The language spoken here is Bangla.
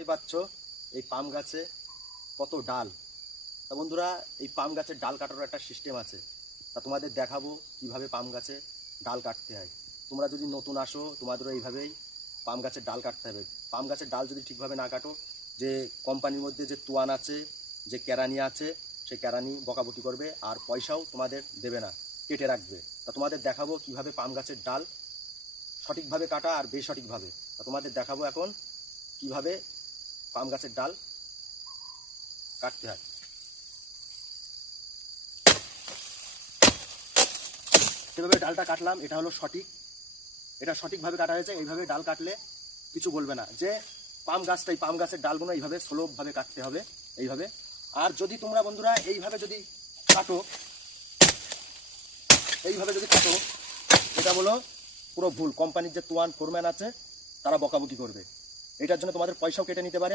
এই পাচ্ছ এই পাম গাছে কত ডাল। তা বন্ধুরা, এই পাম গাছের ডাল কাটারও একটা সিস্টেম আছে, তা তোমাদের দেখাবো কিভাবে পাম গাছে ডাল কাটতে হয়। তোমরা যদি নতুন আসো, তোমাদেরও এইভাবেই পাম গাছের ডাল কাটতে হবে। পাম গাছের ডাল যদি ঠিকভাবে না কাটো, যে কোম্পানির মধ্যে যে তোয়ান আছে, যে কেরানি আছে, সেই কেরানি বকাবকি করবে আর পয়সাও তোমাদের দেবে না, কেটে রাখবে। তা তোমাদের দেখাবো কিভাবে পাম গাছের ডাল সঠিকভাবে কাটা আর বেসঠিকভাবে। তা তোমাদের দেখাবো এখন কিভাবে পাম গাছের ডাল কাটতে হয়। যেভাবে ডালটা কাটলাম এটা হলো সঠিক, এটা সঠিকভাবে কাটা হয়েছে। এইভাবে ডাল কাটলে কিছু বলবে না যে পাম গাছের ডালগুলো এইভাবে স্লোভাবে কাটতে হবে এইভাবে। আর যদি তোমরা বন্ধুরা এইভাবে যদি কাটো, এটা হলো পুরো ভুল। কোম্পানির যে তোয়ান ফোরম্যান আছে তারা বকাবকি করবে, এটার জন্য তোমাদের পয়সাও কেটে নিতে পারে